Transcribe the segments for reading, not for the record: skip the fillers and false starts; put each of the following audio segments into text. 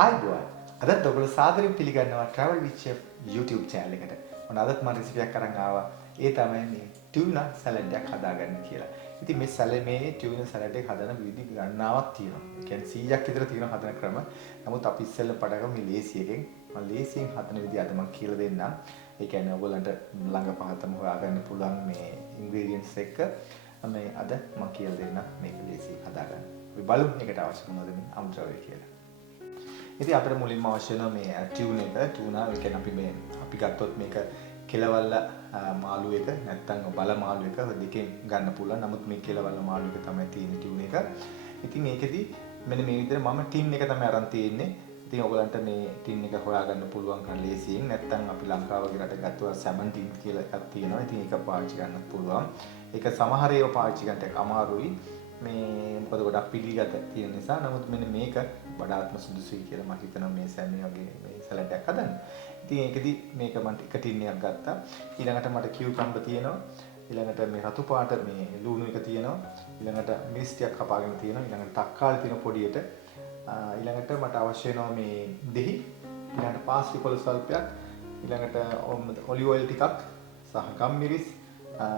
ආයිබෝන් අදත් ඔයගොල්ලෝ සාදරයෙන් පිළිගන්නවා travel with chef YouTube channel එකට. මොන අදත් මම රෙසිපි එකක් අරන් ආවා. ඒ තමයි මේ tuna salad එකක් හදාගන්න කියලා. ඉතින් මේ tuna salad එක හදන විදි ගණනාවක් තියෙනවා. ඒ කියන්නේ 100ක් විතර තියෙන හදන ක්‍රම. නමුත් අපි ඉස්සෙල්ලා පටන් ගමු මේ ලේසි එකෙන්. මම ලේසියෙන් හදන විදිහ අද මම කියලා දෙන්නම්. ඒ කියන්නේ ඔයගොල්ලන්ට ළඟ පහතම හොයාගන්න පුළුවන් මේ ingredients එක මේ අද මම කියලා දෙන්නම් මේක ලේසියෙන් හදාගන්න. අපි බලමු මේකට අවශ්‍ය මොනවද මේ අමුද්‍රව්‍ය කියලා. ඉතින් අපිට මුලින්ම අවශ්‍ය වෙනවා මේ tuna එක. tuna ඒ කියන්නේ අපි ගත්තොත් මේක කෙලවල්ල මාළු එක නැත්නම් බල මාළු එක දෙකෙන් ගන්න පුළුවන්. නමුත් මේ කෙලවල්ල මාළු එක තමයි තියෙන tuna එක. ඉතින් ඒකෙදි මෙන්න මේ විදිහට මම ටින් එක තමයි අරන් තියෙන්නේ. ඉතින් ඔයගලන්ට මේ ටින් එක හොයාගන්න පුළුවන් කන ලේසියෙන්. නැත්නම් අපි ලංකාව වගේ රටක ගත්තා සැමන් ටින් කියලා එකක් තියෙනවා. ඉතින් ඒක පාවිච්චි කරන්නත් පුළුවන්. ඒක සමහර ඒවා පාවිච්චි කරන්න අමාරුයි. මේ මොකද ගොඩක් පිළිගත තියෙන නිසා. නමුත් මෙන්න මේක වඩාත්ම සුදුසුයි කියලා මම හිතනවා මේ සැමේ වගේ මේ සලාඩ් එකක් හදන්න. ඉතින් ඒකෙදි මේක මම එක ටින් එකක් ගත්තා. ඊළඟට මට කියුකම්බර් තියෙනවා. ඊළඟට මේ රතු පාට මේ ලුණු එක තියෙනවා. ඊළඟට මිරිස් ටිකක් කපාගෙන තියෙනවා. ඊළඟට තක්කාලි තියෙන පොඩියට. ඊළඟට මට අවශ්‍ය වෙනවා මේ දෙහි. ඊළඟට පාස්ලි කොළ සල්පයක්. ඊළඟට ඔලිව් ඔයිල් ටිකක් සහ ගම්මිරිස්.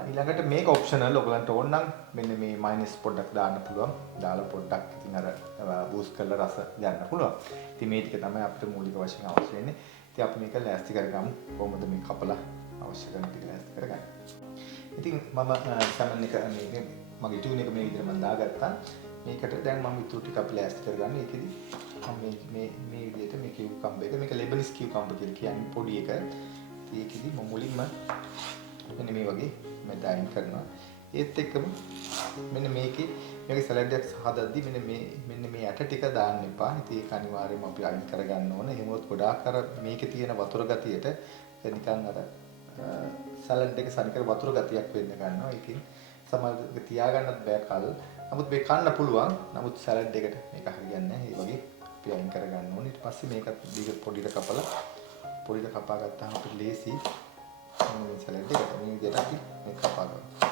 ඊළඟට මේක ඔප්ෂනල්. ඔයගලන්ට ඕන නම් මෙන්න මේ මයොනයිස් පොඩ්ඩක් දාන්න පුළුවන්. දාලා පොඩ්ඩක් ඉතින් අර බූස්ට් කරලා රස ගන්න පුළුවන්. ඉතින් මේ ටික තමයි අපිට මූලික වශයෙන් අවශ්‍ය වෙන්නේ. ඉතින් අපි මේක ලෑස්ති කරගමු. කොහොමද මේ කපලා අවශ්‍ය කරන ටික ලෑස්ති කරගන්න. ඉතින් මම සැමන් එක මේ මගේ ටියුන් එක මේ විදිහට මම දාගත්තා. මේකට දැන් මම ඊටු ටික අපි ලෑස්ති කරගන්න. ඒකෙදි මම මේ විදිහට මේ කියුකම්බර් එක මේක ලෙබනිස් කියුකම්බර් කියලා කියන්නේ පොඩි එක. ඉතින් ඒකෙදි මම මුලින්ම මෙන්න මේ වගේ මම ඩයින් කරනවා. ඒත් එක්කම මෙන්න මේකේ සලාඩ් එකක් හදද්දි මෙන්න මේ ඇට ටික දාන්න එපා. ඉතින් ඒක අනිවාර්යයෙන්ම අපි අයින් කරගන්න ඕන. එහෙම වුත් ගොඩාක් අර මේකේ තියෙන වතුර ගතියට නිකන් අර සලාඩ් එක සනිකර වතුර ගතියක් වෙන්න ගන්නවා. ඒකෙන් සමහරවිට තියාගන්නත් බෑ කල්. නමුත් මේ කන්න පුළුවන්. නමුත් සලාඩ් එකට මේක හරියන්නේ නැහැ. ඒ වගේ අපි අයින් කරගන්න ඕනේ. ඊට පස්සේ මේකත් දිග පොඩියට කපලා පොඩියට කපා ගත්තාම අපිට ලේසි මේ සලාඩ් එකට මේ විදිහට අපි මේක කපා ගන්නවා.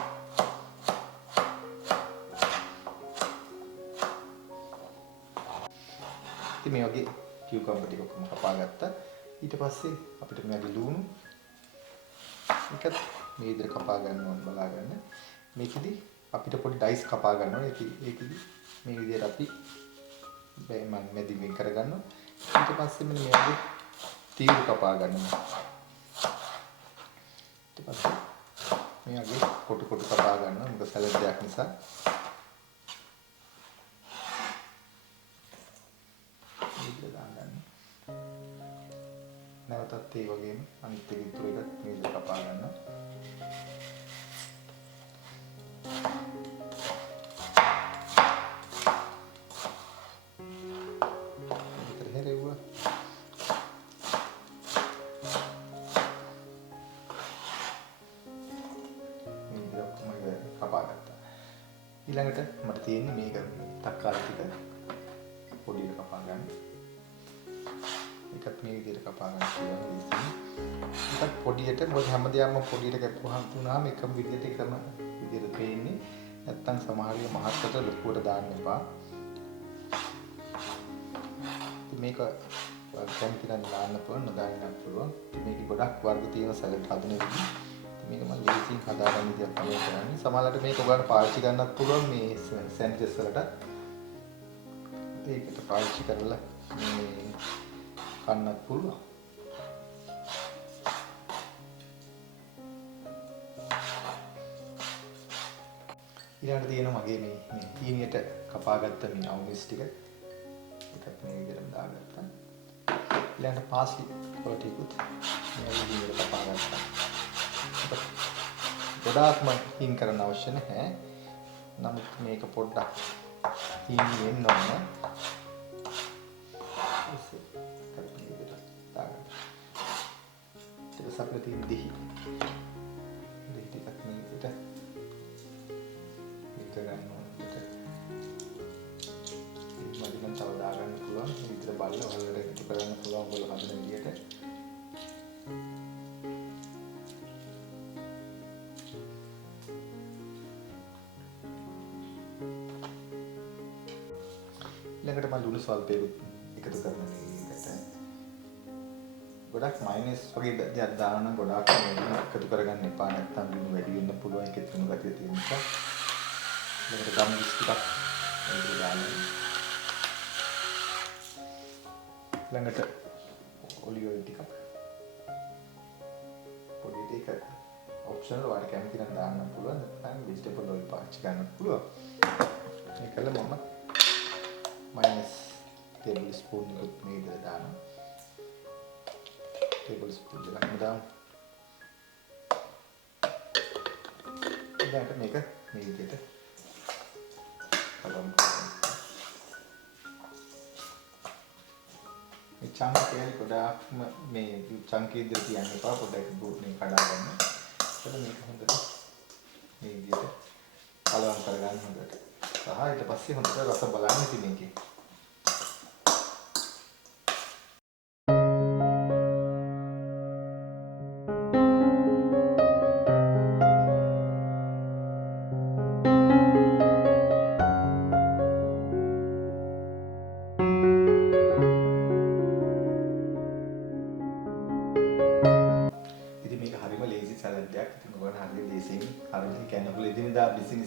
ඉතින් මේ වගේ කියුකම්බර් ටික ඔක්කොම කපා ගත්තා. ඊට පස්සේ අපිට මේකේ ලුණු එකත් මේ විදිහට කපා ගන්න ඕන බලා ගන්න. මේකෙදි අපිට පොඩි ඩයිස් කපා ගන්න ඕනේ. ඒකෙදි මේ විදිහට අපි මම මෙදිමින් කරගන්නවා. ඊට පස්සේ මෙන්න මේ වගේ තීරු කපා ගන්නවා. ඊට පස්සේ මේ වගේ කොටු කොටු කපා ගන්නවා. මොකද සලාඩ් එකක් නිසා. නැවතත් ඒ වගේම අනිත් එක ඉතුරු එකත් මේ විදිහට කපා ගන්නවා. විතර හැරෙව්වා. මේ විදිහට කොහොමද කපා ගත්තා. ඊළඟට මට තියෙන්නේ මේක තක්කාලි ටික පොඩියට කපා ගන්න. එකත් මේ විදිහට කපා ගන්න පුළුවන්. ඒකත් පොඩියට මොකද හැමදේම පොඩියට කැපුවාම තුනම එකම විදිහට එකම විදිහට පේන්නේ. නැත්තම් සමහර විට මහත්කට ලොකුවට දාන්න එපා. ඉතින් මේක කැමති නම් දාන්න පුළුවන් නොදාන්නත් පුළුවන්. ඉතින් මේක ගොඩක් වර්ග තියෙන සලාඩ් හදන විදිහ. ඉතින් මේක මම ලේසියෙන් හදාගන්න විදිහක් තමයි කරන්නේ. සමහරවිට මේක ඔයාලට පාවිච්චි ගන්නත් පුළුවන් මේ සෑන්ඩ්විචස් වලට. ඒකට පාවිච්චි කරලා මේ කන්නත් පුළුවන්. ඊළඟට තියෙනවා මගේ මේ ඊනියට කපාගත්ත මේ අවුමිස් ටික. ඒකත් මේ විදිහටම දාගත්තා. ඊළඟට පාස්ලි කොළ ටිකුත් මේ විදිහට කපාගත්තා. ගොඩාක්ම හින් කරන්න අවශ්‍ය නැහැ. නමුත් මේක පොඩ්ඩක් හින් වෙන්න ඕන. අපිට තියෙන දෙහි ටිකක් මේ විදිහට මේක ගන්න ඕනේ. මදිනම් තව දාගන්න පුළුවන්. මේ විදිහට බලලා ඔයාලට ඒක කරන්න පුළුවන්. ඔයාලා හදන විදිහට. ඊළඟට මම ලුණු ස්වල්පයක් එකතු කරනවා. ගොඩක් මයොනයිස් වගේ දෙයක් දාන්න ගොඩක් එකතු කරගන්න එපා නැත්නම් ලුණු වැඩි වෙන්න පුළුවන් ඒකේ තුණු ගතිය තියෙන නිසා. මේකට ගම් විස් ටිකක් ඒක දාන්න. ළඟට ඔලිව් ඔයිල් ටිකක්. පොඩි ටික ඔප්ෂනල් ඔයාලට කැමති නම් දාන්න පුළුවන් නැත්නම් වෙජිටබල් ඔයිල් පාවිච්චි කරන්න පුළුවන්. මේකල මම මයොනයිස් ටේබල් ස්පූන් එකක් මේ විදිහට දානවා. ටේබල් ස්පූන් එකක් දාමු. දැන් මේක මේ විදිහට බලමු. මේ චංකේ ගොඩාක්ම මේ චංකේ ඉදිරිය තියන්න එපා පොඩ්ඩක් මේ කඩා ගන්න. එතකොට මේක හොඳට මේ විදිහට කලවම් කරගන්න හොඳට. සහ ඊට පස්සේ හොඳට රස බලන්න ඉතින් මේකේ.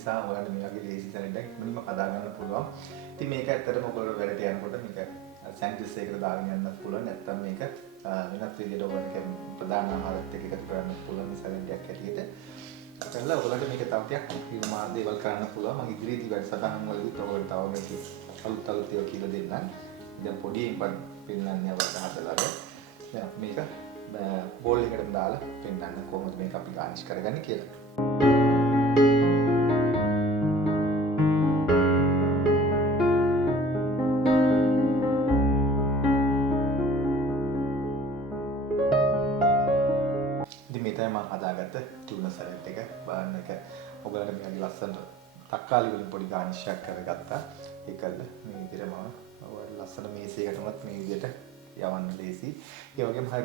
නිසා ඔයාලට මේ වගේ ලේසි සැලඩ් එකක් මුලින්ම හදා ගන්න පුළුවන්. ඉතින් මේක ඇත්තටම ඔයගොල්ලෝ වැඩට යනකොට මේක සෑන්ඩ්විච් එකකට දාගෙන යන්නත් පුළුවන්. නැත්නම් මේක වෙනත් විදිහට ඔයගොල්ලන්ට ප්‍රධාන ආහාරات එක්ක එකතු කරන්න පුළුවන් මේ සැලඩ් එකක් හැටියට. කරලා ඔයගොල්ලන්ට මේක තව ටිකක් නිර්මාණ දේවල් කරන්න පුළුවන්. මම ඉදිරියේදී වැඩසටහන් වලදීත් ඔයගොල්ලන්ට තව මේක අලුත් ඒවා කියලා දෙන්නම්. දැන් පොඩියෙන් පෙන්නන්නේ අපට හදලා දැන් මේක බෝල් එකකට දාලා පෙන්නන්න කොහොමද මේක අපි ගානිෂ් කරගන්නේ කියලා. මම හදාගත්ත ටුනා සලාඩ් එක බලන්න එක ඔයගලන්ට මේ වගේ ලස්සන තක්කාලි වලින් පොඩි ගානිෂ් එකක් කරගත්තා. ඒකල්ල මේ විදිහට මම ඔයාලට ලස්සන මේසයකටමත් මේ විදිහට යවන්න ලේසි. ඒ වගේම හරි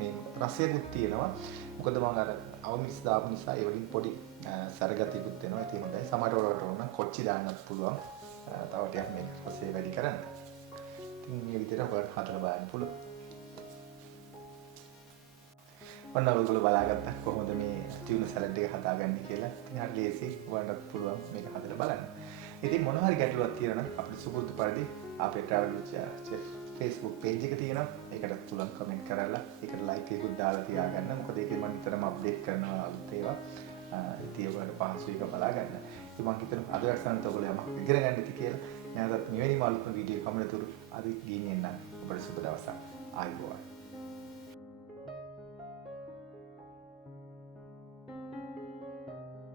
මේ රසයකුත් තියෙනවා. මොකද මම අර අවමිස් දාපු නිසා ඒ වලින් පොඩි සරගතියකුත් එනවා. ඒක හොඳයි. සමහර ඔයාලට ඕන කොච්චි දාන්නත් පුළුවන්. තව ටිකක් මේ රසය වැඩි කරන්න. ඉතින් මේ විදිහට ඔයාලට හදලා බලන්න පුළුවන්. ඔන්න ඔයගොල්ලෝ බලාගත්තා කොහොමද මේ ටියුනා සලාඩ් එක හදාගන්නේ කියලා. ඉතින් හරි ලේසි. ඔයාලට පුළුවන් මේක හදලා බලන්න. ඉතින් මොනවා හරි ගැටලුවක් තියෙනවා නම් අපිට සුපුරුදු පරිදි අපේ travel with chef Facebook page එක තියෙනවා. ඒකට පුළුවන් කමෙන්ට් කරලා ඒකට like එකකුත් දාලා තියාගන්න. මොකද ඒකේ මම නිතරම අප්ඩේට් කරනවා අලුත් ඒවා. ඉතින් ඔයාලට පහසු එක බලා ගන්න. ඉතින් මම හිතනවා අද වැඩසටහනත් ඔයගොල්ලෝ යමක් ඉගෙන ගන්න ඉති කියලා. නැවතත් මෙවැනි මාළුත් වීඩියෝ කමෙන්ට් තුරු අද ගිහින් එන්න. ඔබට සුබ දවසක්. ආයුබෝවන්.